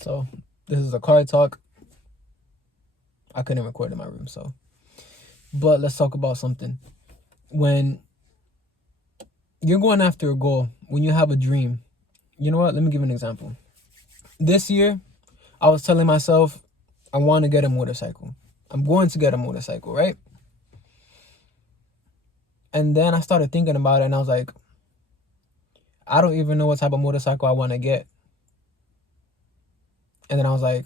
So this is a car talk. I couldn't record in my room, so. But let's talk about something. When you're going after a goal, when you have a dream, you know what? Let me give an example. This year, I was telling myself, I want to get a motorcycle. I'm going to get a motorcycle, right? And then I started thinking about it, and I was like, I don't even know what type of motorcycle I want to get. And then I was like,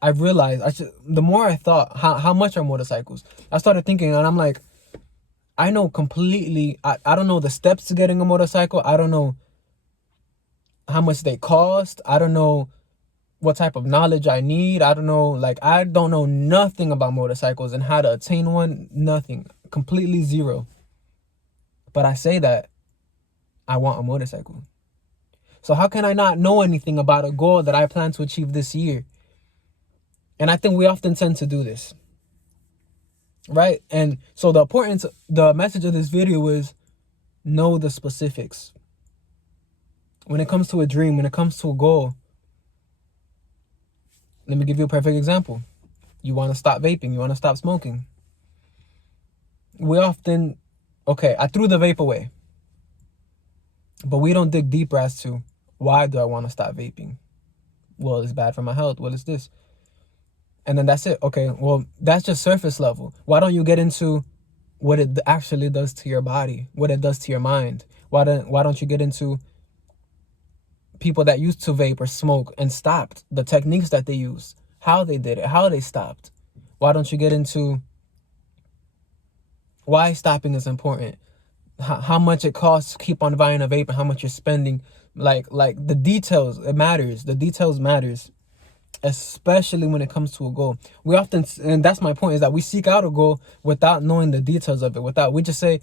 I realized the more I thought, how much are motorcycles? I started thinking, and I'm like, I know completely, I don't know the steps to getting a motorcycle. I don't know how much they cost. I don't know what type of knowledge I need. I don't know nothing about motorcycles and how to attain one. Nothing. Completely zero. But I say that I want a motorcycle. So how can I not know anything about a goal that I plan to achieve this year? And I think we often tend to do this. Right? And so the message of this video is know the specifics. When it comes to a dream, when it comes to a goal, let me give you a perfect example. You want to stop vaping. You want to stop smoking. We often, okay, I threw the vape away. But we don't dig deeper as to, why do I want to stop vaping? Well, it's bad for my health. Well, it's this. And then that's it. Okay, well, that's just surface level. Why don't you get into what it actually does to your body, what it does to your mind? Why don't you get into people that used to vape or smoke and stopped, the techniques that they used, how they did it, how they stopped? Why don't you get into why stopping is important, how much it costs to keep on buying a vape, and how much you're spending? Like the details, it matters. The details matters, especially when it comes to a goal. We often, and that's my point, is that we seek out a goal without knowing the details of it. We just say,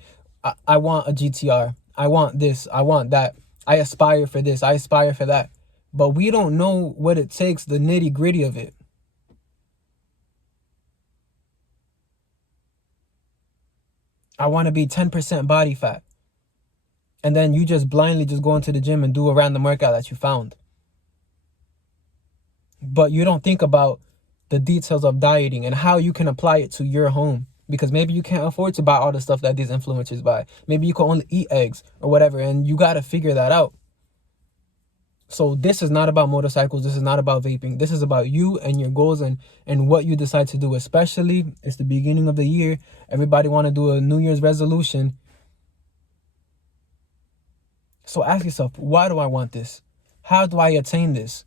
I want a GTR, I want this, I want that, I aspire for this, I aspire for that. But we don't know what it takes, the nitty gritty of it. I want to be 10% body fat. And then you just blindly just go into the gym and do a random workout that you found. But you don't think about the details of dieting and how you can apply it to your home. Because maybe you can't afford to buy all the stuff that these influencers buy. Maybe you can only eat eggs or whatever, and you got to figure that out. So this is not about motorcycles. This is not about vaping. This is about you and your goals and what you decide to do. Especially, it's the beginning of the year. Everybody want to do a New Year's resolution. So ask yourself, why do I want this? How do I attain this?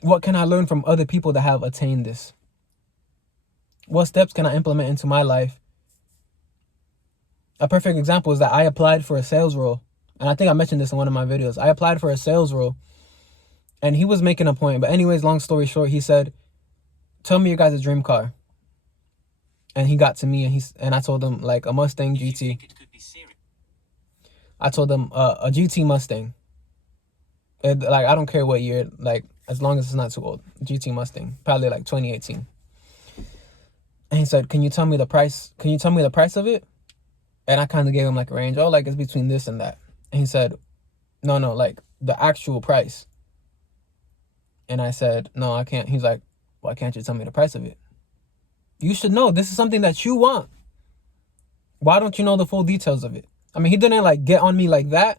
What can I learn from other people that have attained this? What steps can I implement into my life? A perfect example is that I applied for a sales role. And I think I mentioned this in one of my videos. I applied for a sales role. And he was making a point. But anyways, long story short, he said, tell me your guys' dream car. And he got to me and I told him like a Mustang GT. I told him a GT Mustang. I don't care what year, as long as it's not too old. GT Mustang, probably like 2018. And he said, can you tell me the price? Can you tell me the price of it? And I kind of gave him like a range. Oh, it's between this and that. And he said, no, the actual price. And I said, no, I can't. He's like, why can't you tell me the price of it? You should know. This is something that you want. Why don't you know the full details of it? I mean, he didn't get on me like that,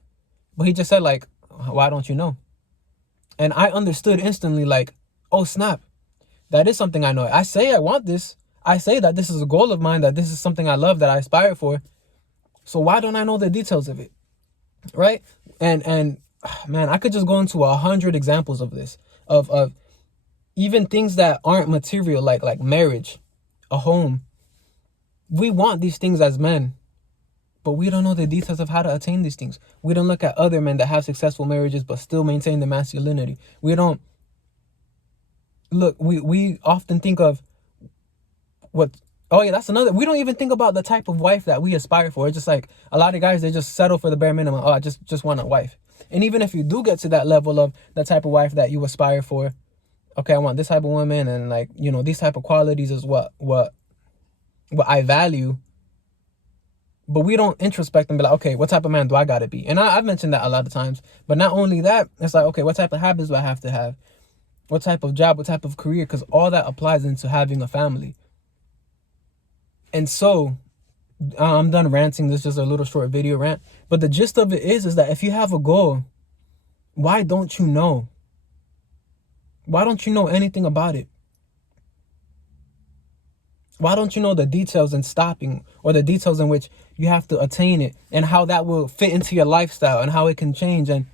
but he just said why don't you know? And I understood instantly oh snap, that is something I know. I say I want this. I say that this is a goal of mine, that this is something I love, that I aspire for. So why don't I know the details of it? Right? And man, I could just go into 100 examples of this, of even things that aren't material, like marriage, a home. We want these things as men, but we don't know the details of how to attain these things. We don't look at other men that have successful marriages but still maintain the masculinity. We don't look. We often think of what. Oh yeah, that's another. We don't even think about the type of wife that we aspire for. It's just like a lot of guys, they just settle for the bare minimum. Oh, I just want a wife. And even if you do get to that level of the type of wife that you aspire for, okay, I want this type of woman, and these type of qualities is what I value. But we don't introspect and be like, okay, what type of man do I gotta be? And I've mentioned that a lot of times. But not only that, it's like, okay, what type of habits do I have to have? what type of job, what type of career, because all that applies into having a family. And so I'm done ranting. This is just a little short video rant. But the gist of it is that if you have a goal, why don't you know? Why don't you know anything about it? Why don't you know the details in stopping, or the details in which you have to attain it, and how that will fit into your lifestyle and how it can change? And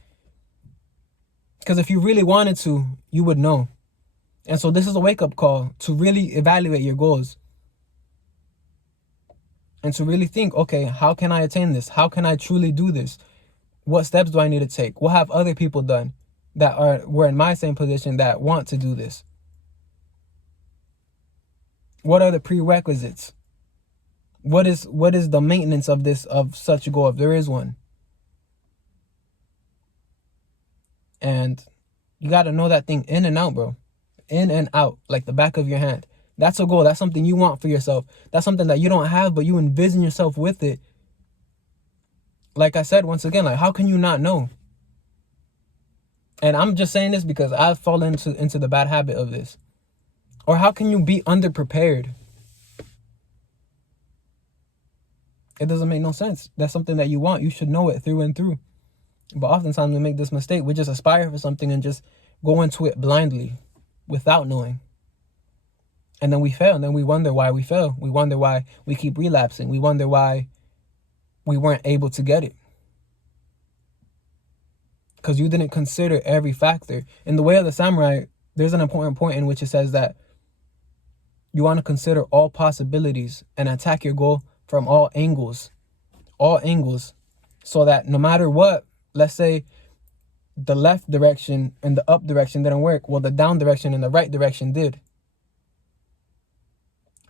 because if you really wanted to, you would know. And so this is a wake-up call to really evaluate your goals and to really think, okay, how can I attain this? How can I truly do this? What steps do I need to take? What have other people done that were in my same position that want to do this? What are the prerequisites? What is the maintenance of such a goal, if there is one? And you got to know that thing in and out, bro. In and out, like the back of your hand. That's a goal. That's something you want for yourself. That's something that you don't have, but you envision yourself with it. Like I said, once again, like, how can you not know? And I'm just saying this because I've fallen into the bad habit of this. Or how can you be underprepared? It doesn't make no sense. That's something that you want. You should know it through and through. But oftentimes we make this mistake. We just aspire for something and just go into it blindly without knowing. And then we fail. And then we wonder why we fail. We wonder why we keep relapsing. We wonder why we weren't able to get it. Because you didn't consider every factor. In the Way of the Samurai, there's an important point in which it says that you want to consider all possibilities and attack your goal from all angles. All angles. So that no matter what, let's say the left direction and the up direction didn't work. Well, the down direction and the right direction did.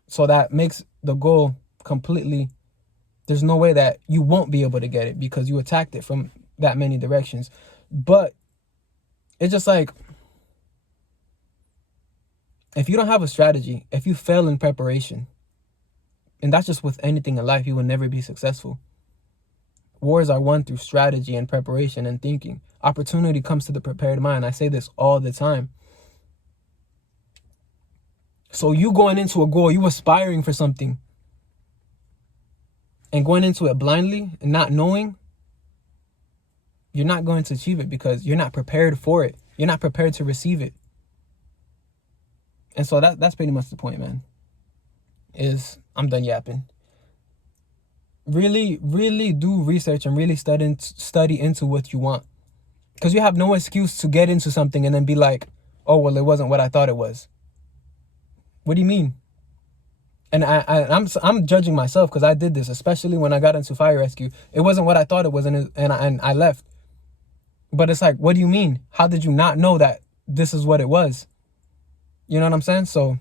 So that makes the goal completely, there's no way that you won't be able to get it because you attacked it from that many directions. But it's just like, if you don't have a strategy, if you fail in preparation, and that's just with anything in life, you will never be successful. Wars are won through strategy and preparation and thinking. Opportunity comes to the prepared mind. I say this all the time. So you going into a goal, you aspiring for something, and going into it blindly and not knowing, you're not going to achieve it because you're not prepared for it. You're not prepared to receive it. And so that's pretty much the point, man. I'm done yapping. Really, really do research and really study into what you want. Because you have no excuse to get into something and then be like, oh, well, it wasn't what I thought it was. What do you mean? And I'm judging myself because I did this, especially when I got into fire rescue. It wasn't what I thought it was, and I left. But it's like, what do you mean? How did you not know that this is what it was? You know what I'm saying? So,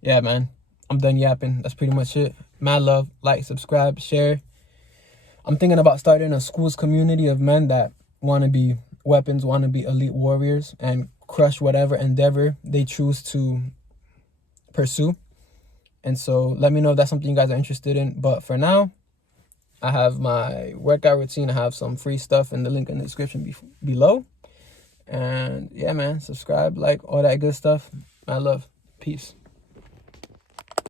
yeah, man. I'm done yapping. That's pretty much it. Mad love. Like, subscribe, share. I'm thinking about starting a schools community of men that want to be weapons, want to be elite warriors, and crush whatever endeavor they choose to pursue. And so let me know if that's something you guys are interested in. But for now, I have my workout routine. I have some free stuff in the link in the description below. And yeah, man, subscribe, like, all that good stuff. I love. Peace.